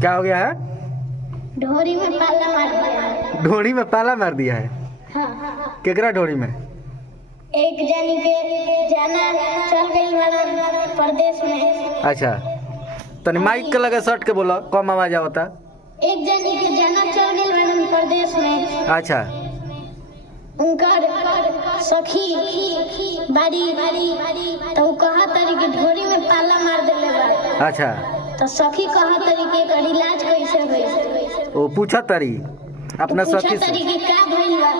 क्या हो गया है? ढोरी में पाला मार दिया है। ढोड़ी में पाला मार दिया है? हाँ। केकरा ढोड़ी में? एक जनी के जाना चल गई वाला प्रदेश में। अच्छा, तनी माइक के लगे सट के बोलो, कम आवाज आवता। एक जनी के जाना चल गई वाला प्रदेश में। अच्छा, उनकर सखी बारी तो कहा तरी के ढोरी में पाला मार देले बा। अच्छा, तो सखी कहा तरी के एकर इलाज कैसे होई? वो पूछा तरी अपना पूछा सखी से। तरी के का भइल बा?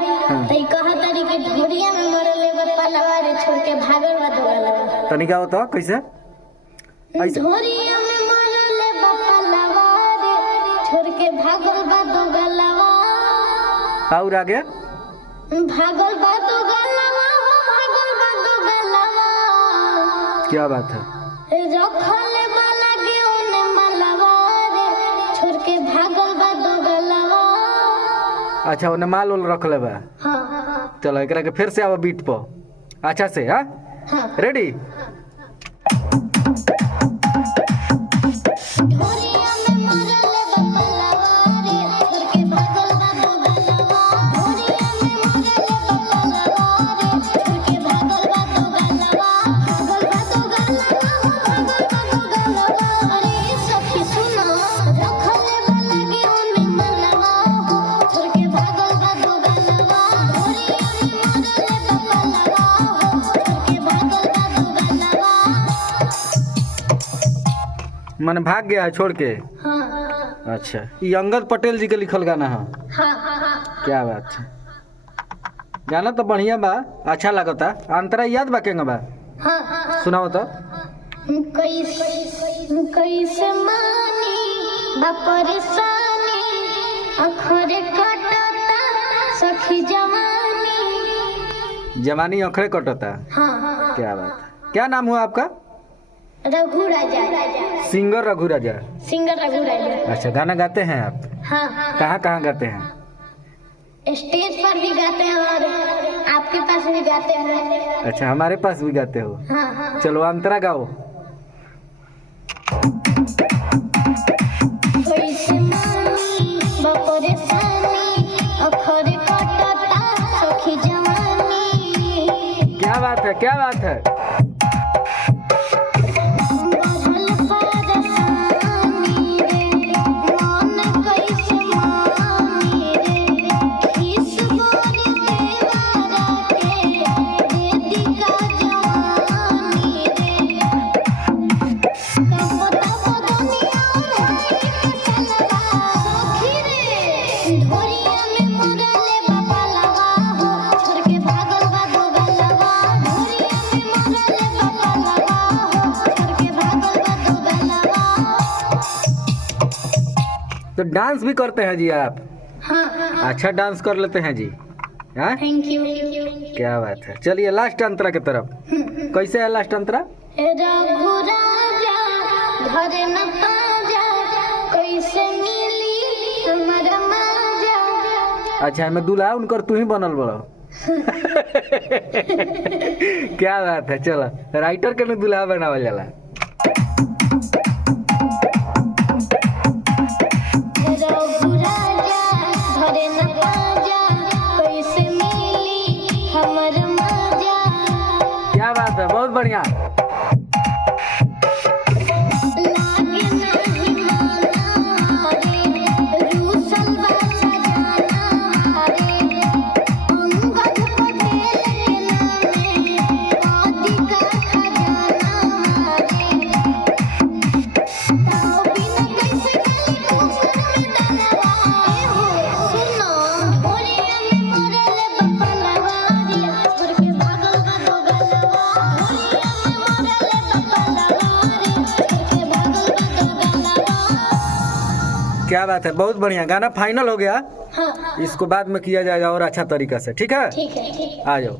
तो ई कहा तरी के ढोरिया में मरले बा पाला रे छोड़ के भागल बा दोगला। तनी क्या होता कैसे? ऐसे ढोरिया में मरले बा पाला रे छोड़ के भागल बा दोगला। और आगे भागल बा दोगला हो, भागल बा दोगला। क्या बात है? रखले वाला के ओने मलवा रे छोड़ के भागल बा दोगलवा। अच्छा, उन्हें माल उल रख ले बा। हाँ। चलो एकरा के फिर से आवा बीट पर अच्छा से। हाँ, रेडी? ढोरिया में मरले बा पलवा रे छोड़ के भागल बा दोगलवा। ढोरिया में मरले बा पलवा रे छोड़ के भागल बा दोगलवा। भागल बा दोगलवा हो, भागल बा दोगलवा। अरे सखी सुनो, रखले वाला के ओने मलवा हो छोड़ के भागल बा दोगलवा। ढोरिया में मरले बा पलवा हो छोड़ के भागल बा दोगलवा। मन भाग गया है छोड़ के? हाँ। अच्छा, ये अंगद पटेल जी के लिखल गाना है? हाँ। क्या बात है, गाना तो बढ़िया बा, अच्छा लगता। अंतरा याद बा केंगा बा? हाँ। सुनाओ तो। कैसे मानी बा परेशानी अखरे कटता सखी जवानी। जवानी अखड़े कटता? हाँ। क्या बात है, क्या नाम हुआ आपका? रघु राजा। सिंगर रघु राजा? सिंगर रघु राजा। अच्छा, गाना गाते हैं आप? हाँ। कहाँ कहाँ गाते हैं? स्टेज पर भी गाते हैं और आपके पास भी गाते हैं। अच्छा, हमारे पास भी गाते हो? हाँ। चलो अंतरा गाओ। कैसे मानी बा परेशानी अखरे कटता सखी जवानी। क्या बात है, क्या बात है? तो डांस भी करते हैं जी आप? हाँ। अच्छा डांस कर लेते हैं जी। हाँ, थैंक यू। क्या बात है। चलिए लास्ट अंतरा की तरफ। कैसे है लास्ट अंतरा? रघु राजा घरे न पाजा कैसे मिली हमारा माजा। अच्छा, मैं दूल्हा उनकर तू ही बनल बड़ो। क्या बात है। चलो, राइटर के में दूल्हा बनावल जाला। रघु राजा घरे न पाजा कैसे मिली हमारा माजा। क्या बात है, बहुत बढ़िया। लागे नाही माना रे रूसल बाचा जाना रे। अंगद पटेल के नामे आदि का खजाना रे। ताऊ बिना कैसे गली कुकर में डालवा हो। सुनो, ढोरिया में मरले बा पलवा रे छोड़ के भागल बा दोगलवा। ढोरिया में मरले बा पलवा रे छोड़ के भागल बा दोगलवा। क्या बात है, बहुत बढ़िया। गाना फाइनल हो गया। हाँ। इसको बाद में किया जाएगा और अच्छा तरीका से। ठीक है? ठीक है। आ जाओ।